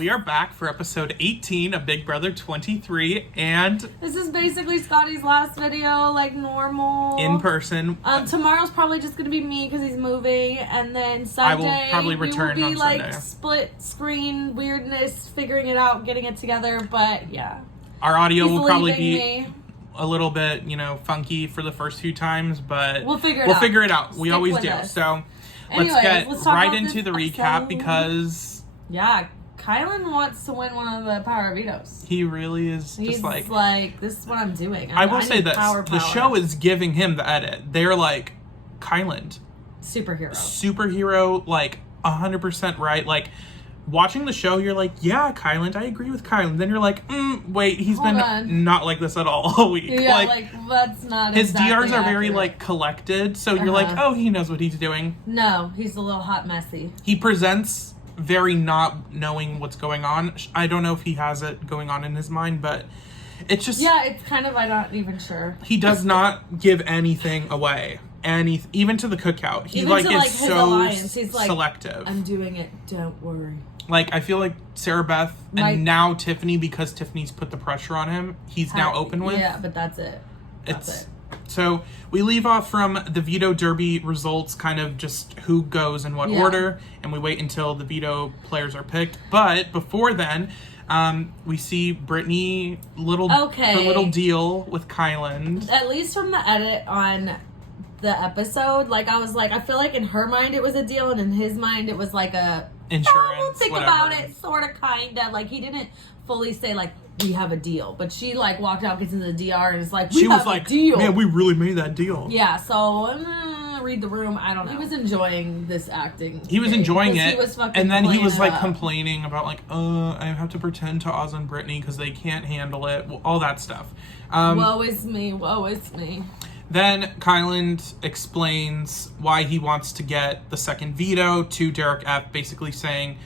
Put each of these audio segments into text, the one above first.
We are back for episode 18 of Big Brother 23, and this is basically Scotty's last video, like normal. In person. Tomorrow's probably just gonna be me because he's moving, and then Sunday I will probably return we will be like Sunday. Split screen weirdness, figuring it out, getting it together. But yeah, our audio will probably be me. A little bit, funky for the first few times, but we'll figure it out. We always do. Us. So Anyways, let's get right into the recap because Kyland wants to win one of the power vetoes. He really is. He's just like, this is what I'm doing. I will say this: the show is giving him the edit. They're like, Kyland, superhero, like 100% right. Like watching the show, you're like, yeah, Kyland, I agree with Kyland. Then you're like, wait, he's been not like this at all week. Yeah, like that's not. His exactly DRs are accurate. very like collected, so you're like, oh, he knows what he's doing. No, he's a little hot messy. He presents very not knowing what's going on. I don't know if he has it going on in his mind, but it's just it's kind of, I'm not even sure. He does not give anything away, even to the cookout. He even is his so alliance. He's like, selective. I'm doing it, don't worry. Like I feel like Sarah Beth and now Tiffany, because Tiffany's put the pressure on him, he's now open with. Yeah, but that's it. That's it. So we leave off from the veto derby results, kind of just who goes in what order, and we wait until the veto players are picked. But before then, we see Brittini her little deal with Kyland. At least from the edit on the episode, like I was like, I feel like in her mind it was a deal, and in his mind it was like a insurance. We'll think whatever. about it, sort of, kind of. Like he didn't fully say like we have a deal, but she like walked out, gets into the DR, and is like, we have a deal. Man, we really made that deal. Yeah. So read the room. I don't know. He was enjoying this acting. He was enjoying it, he was and then he was like complaining about like, I have to pretend to Azah and Brittini because they can't handle it. All that stuff. Woe is me. Woe is me. Then Kyland explains why he wants to get the second veto to Derek F, basically saying,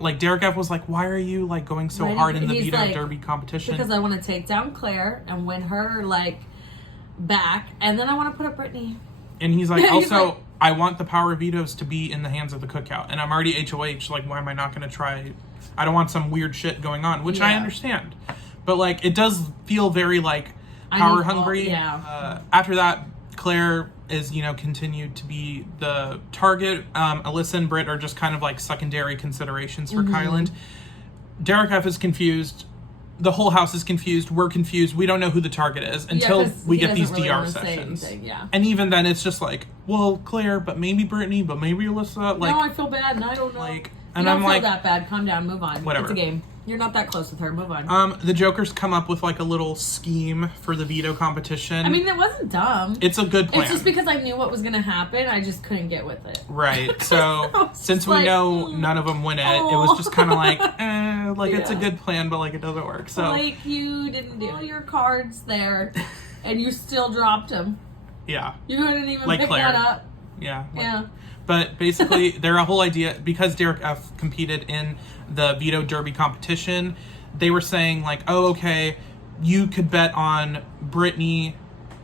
like Derek F was like, why are you like going so hard in the veto derby competition? Because I want to take down Claire and win her like back, and then I want to put up Brittini. And he's like, also, I want the power vetoes to be in the hands of the cookout, and I'm already HOH. Like, why am I not going to try? I don't want some weird shit going on, which I understand, but like it does feel very like power hungry. After that, Claire is continued to be the target. Alyssa and Brent are just kind of like secondary considerations for Kyland. Derek F is confused. The whole house is confused. We're confused. We don't know who the target is until we get these DR sessions. And even then, it's just like, well, Claire, but maybe Brittany, but maybe Alyssa. Like, no, I feel bad, and I don't know. Like, and I'm like, that bad. Calm down. Move on. Whatever. It's a game. You're not that close with her. Move on. The Jokers come up with like a little scheme for the veto competition. I mean, it wasn't dumb. It's a good plan. It's just because I knew what was going to happen. I just couldn't get with it. Right. So since we know none of them win it, it was just kind of like, it's a good plan, but like it doesn't work. So like you didn't do all your cards there, and you still dropped them. Yeah. You couldn't even like pick Claire. one up. Yeah. Yeah. But basically, their whole idea, because Derek F competed in the veto derby competition, they were saying like, oh, okay, you could bet on Brittany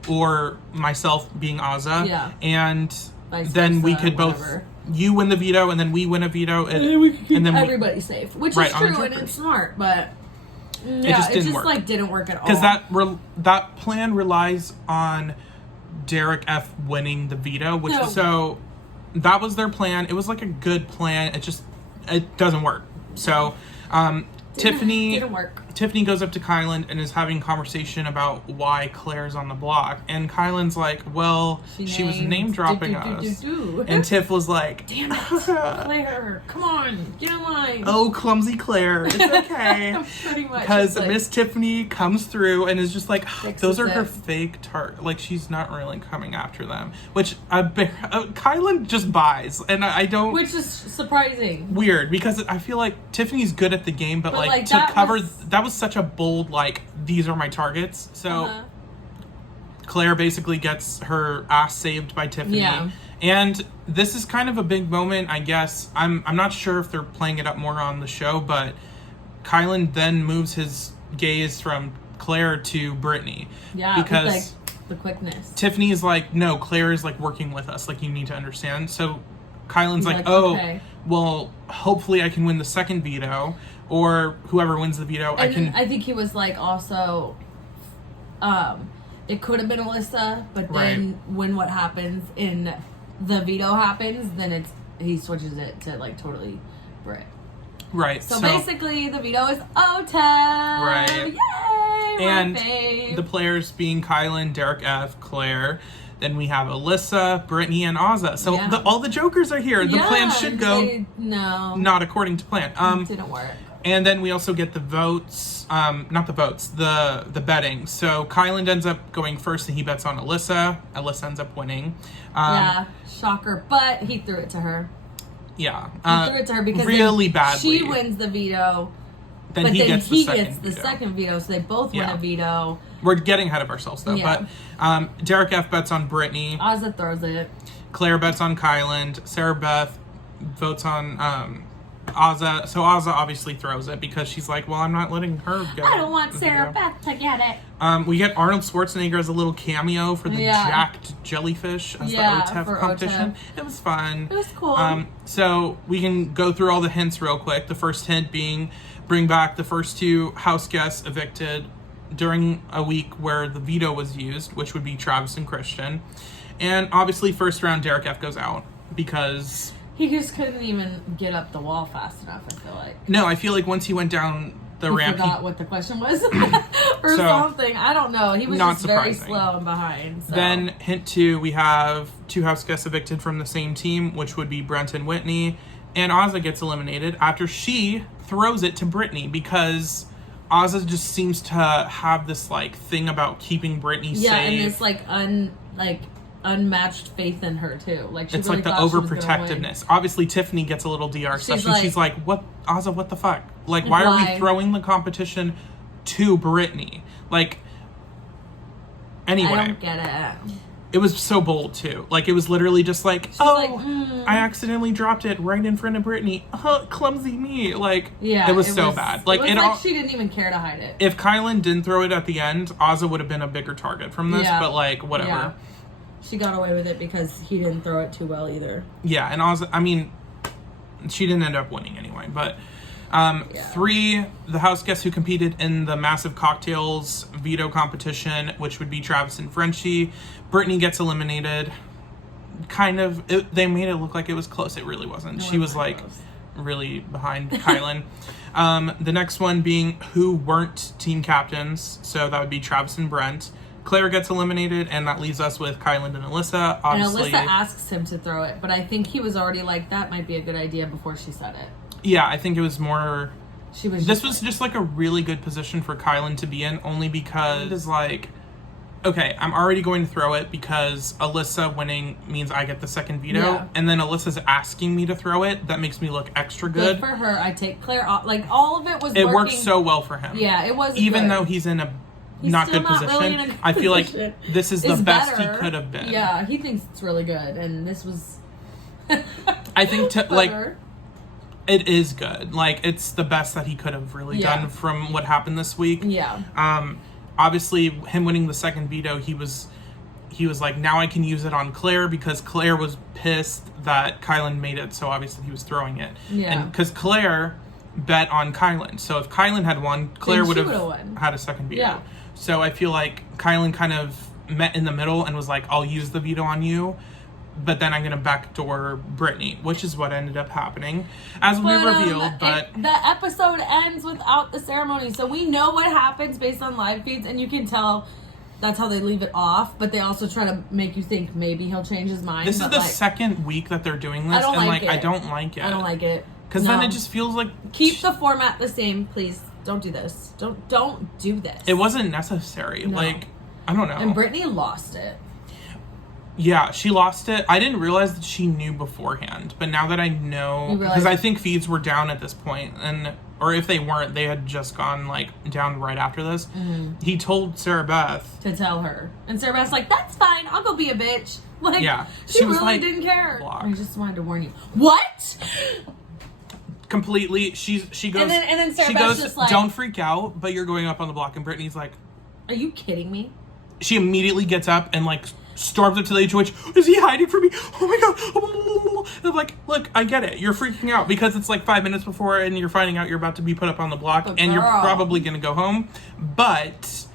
or myself being Azah, and then we could both, you win the veto and then we win a veto, and we could keep everybody safe, which is true and it's smart, but it just didn't work. Like didn't work at all. Because that plan relies on Derek F winning the veto, which so that was their plan. It was like a good plan. It doesn't work. So Tiffany goes up to Kyland and is having a conversation about why Claire's on the block. And Kyland's like, well, she was name dropping us. And Tiff was like, damn it, Claire, come on, get in line. Oh, clumsy Claire, it's okay. Pretty much. Because Miss Tiffany comes through and is just like, those are her fake like she's not really coming after them. Which Kyland just buys. And I don't. Which is surprising. Weird, because I feel like Tiffany's good at the game, but like to cover that was such a bold like these are my targets. So Claire basically gets her ass saved by Tiffany. And this is kind of a big moment, I guess. I'm not sure if they're playing it up more on the show, but Kyland then moves his gaze from Claire to Brittany. Yeah, because the quickness. Tiffany is like, no, Claire is like working with us. Like, you need to understand. So Kyland's like, well, hopefully I can win the second veto, or whoever wins the veto, and I think he was like also, it could have been Alyssa, but then when what happens in the veto happens, then he switches it to like totally Britt. Right. So basically, the veto is OTEV. Right. Yay! And fave. The players being Kyland, Derek F, Claire. Then we have Alyssa, Brittini, and Azah. So all the jokers are here. The plan should go not according to plan. It didn't work. And then we also get the votes. Not the votes. The betting. So Kyland ends up going first, and he bets on Alyssa. Alyssa ends up winning. Shocker. But he threw it to her. Yeah. He threw it to her because really badly. She wins the veto. Then he gets the second veto, so they both win a veto. We're getting ahead of ourselves, though. Yeah. But Derek F bets on Brittini. Azah throws it. Claire bets on Kyland. Sarah Beth votes on Azah. So Azah obviously throws it because she's like, well, I'm not letting her get it. I don't want Sarah Beth to get it. We get Arnold Schwarzenegger as a little cameo for the jacked jellyfish as the OTEV competition. It was fun. It was cool. So we can go through all the hints real quick. The first hint being bring back the first two house guests evicted during a week where the veto was used, which would be Travis and Christian. And obviously first round Derek F goes out because he just couldn't even get up the wall fast enough, I feel like. No, I feel like once he went down the ramp, he forgot what the question was or something. I don't know. He was just very slow and behind. So. Then hint 2, we have two house guests evicted from the same team, which would be Brent and Whitney. And Azah gets eliminated after she throws it to Brittini because Azah just seems to have this like thing about keeping Brittini safe. Yeah, and this like unmatched faith in her too. Like it's really like the overprotectiveness. Obviously, Tiffany gets a little DR stuff, and she's like, "What, Azah? What the fuck? Like, why are we throwing the competition to Brittini? Like, anyway, I don't get it." It was so bold too. Like it was literally just like, I accidentally dropped it right in front of Brittini. Clumsy me. Like it was so bad. Like it was like she didn't even care to hide it. If Kyland didn't throw it at the end, Azah would have been a bigger target from this. But like whatever. Yeah. She got away with it because he didn't throw it too well either. Yeah, and Azah, I mean, she didn't end up winning anyway. But 3, the house guests who competed in the massive cocktails veto competition, which would be Travis and Frenchie. Brittini gets eliminated. Kind of, they made it look like it was close. It really wasn't. She was like really behind Kyland. The next one being who weren't team captains. So that would be Travis and Brent. Claire gets eliminated, and that leaves us with Kyland and Alyssa. Obviously, and Alyssa asks him to throw it, but I think he was already like, that might be a good idea before she said it. Yeah, I think it was more... This was like, just like a really good position for Kyland to be in, only because it's like, okay, I'm already going to throw it because Alyssa winning means I get the second veto, and then Alyssa's asking me to throw it. That makes me look extra good. For her, I take Claire off. Like, all of it was It worked so well for him. Yeah, it was even though he's in a not good position. Really in a good I feel like this is the best better. he could have been. Yeah, he thinks it's really good, and this was... I think, it is good. Like, it's the best that he could have really done from what happened this week. Yeah. Obviously, him winning the second veto, he was like, now I can use it on Claire because Claire was pissed that Kyland made it, so obviously he was throwing it. Yeah. And because Claire bet on Kyland. So if Kyland had won, Claire would have had a second veto. Yeah. So I feel like Kyland kind of met in the middle and was like, I'll use the veto on you, but then I'm going to backdoor Brittini, which is what ended up happening, as we revealed. But the episode ends without the ceremony, so we know what happens based on live feeds, and you can tell that's how they leave it off. But they also try to make you think maybe he'll change his mind. This is the second week that they're doing this, I don't like it. I don't like it because then it just feels like keep the format the same, please. Don't do this. Don't do this. It wasn't necessary. No. Like, I don't know. And Brittini lost it. Yeah, she lost it. I didn't realize that she knew beforehand, but now that I know, because I think feeds were down at this point, or if they weren't, they had just gone like down right after this. Mm-hmm. He told Sarah Beth to tell her, and Sarah Beth's like, "That's fine. I'll go be a bitch." Like, yeah, she really like, didn't care. I just wanted to warn you. What? Completely. She goes. And then Sarah Beth's just like, "Don't freak out," but you're going up on the block, and Brittany's like, "Are you kidding me?" She immediately gets up and like storms up to the HOH. Is he hiding from me? Oh my god! I'm like, look, I get it. You're freaking out because it's like 5 minutes before and you're finding out you're about to be put up on the block and you're probably going to go home. But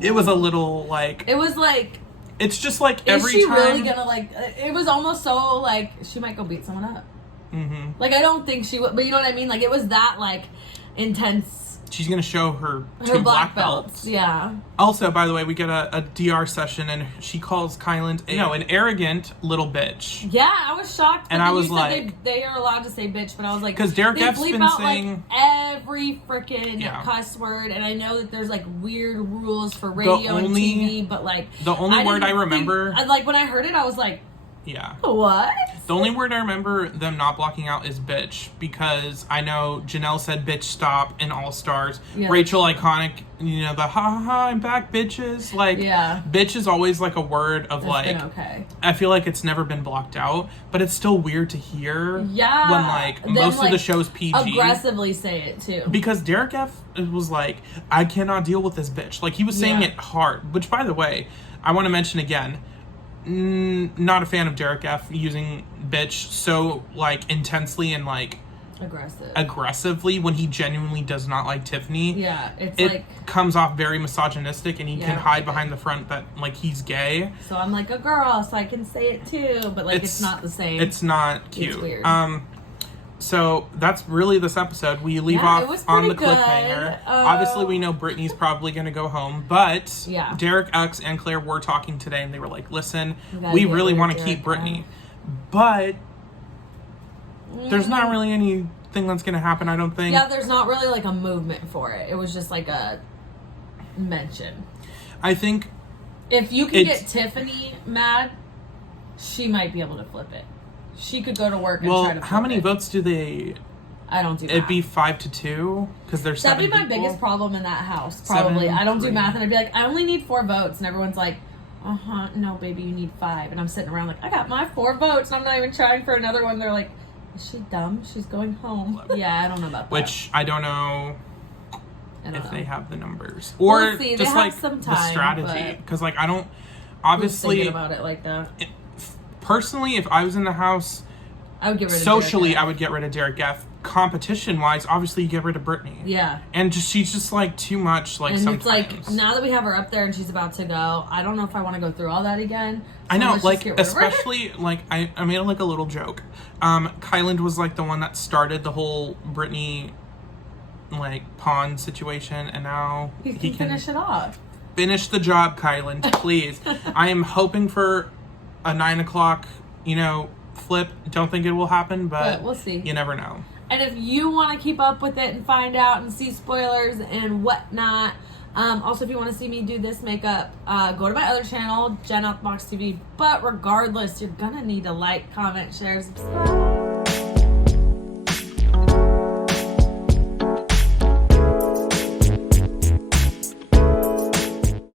it was a little like... It was like... It's just like every time... Is she really going to like... It was almost so like she might go beat someone up. Mm-hmm. Like, I don't think she would... But you know what I mean? Like, it was that like intense... She's going to show her two black belts. Yeah. Also, by the way, we get a DR session, and she calls Kyland an arrogant little bitch. Yeah, I was shocked. And I was like... They are allowed to say bitch, but I was like... Because Derek F's been out, saying... like, every freaking cuss word, and I know that there's, like, weird rules for radio and TV, but, like... The only word I remember... Like, when I heard it, I was like... Yeah. What? The only word I remember them not blocking out is bitch, because I know Janelle said bitch stop in All Stars. Yeah. Rachel iconic, the ha ha ha, I'm back bitches. Like, bitch is always like a word of okay. I feel like it's never been blocked out, but it's still weird to hear. Yeah. When like most of the show's PG. Aggressively say it too. Because Derek F was like, I cannot deal with this bitch. Like he was saying it hard, which by the way, I want to mention again, not a fan of Derek F using bitch so like intensely and like aggressively when he genuinely does not like Tiffany. Yeah, it like comes off very misogynistic, and he can hide behind the front that like he's gay. So I'm like a girl, so I can say it too, but like it's not the same. It's not cute. It's weird. So that's really this episode. We leave off on the cliffhanger. Obviously, we know Brittany's probably going to go home, but Derek X and Claire were talking today, and they were like, listen, we really want to keep Brittany. But there's not really anything that's going to happen, I don't think. Yeah, there's not really like a movement for it. It was just like a mention. I think... If you can get Tiffany mad, she might be able to flip it. She could go to work and try to flip how many votes do they... I don't do math. It'd be 5-2 because there's 7 people. That'd be my biggest problem in that house, probably. 7, I don't 3. do math, and I'd be like, I only need 4 votes, and everyone's like, no, baby, you need 5. And I'm sitting around like, I got my 4 votes, and I'm not even trying for another one. They're like, is she dumb? She's going home. Yeah, I don't know about that. Which I don't know if they have the numbers. Or we'll see. just like some the strategy. Because like I don't... Obviously... Thinking about it like that. Personally, if I was in the house... I would get rid of socially, I would get rid of Derek F. Competition-wise, obviously, you get rid of Brittany. Yeah. And she's just, like, too much, like, and sometimes. It's like, now that we have her up there and she's about to go, I don't know if I want to go through all that again. So I know, like, especially, like, I made, like, a little joke. Kyland was, like, the one that started the whole Brittany, like, pawn situation, and now he can finish it off. Finish the job, Kyland, please. I am hoping for a 9 o'clock, flip. Don't think it will happen, but we'll see. You never know. And if you want to keep up with it and find out and see spoilers and whatnot, also if you want to see me do this makeup, go to my other channel, Jennoutthebox TV. But regardless, you're gonna need to like, comment, share, subscribe.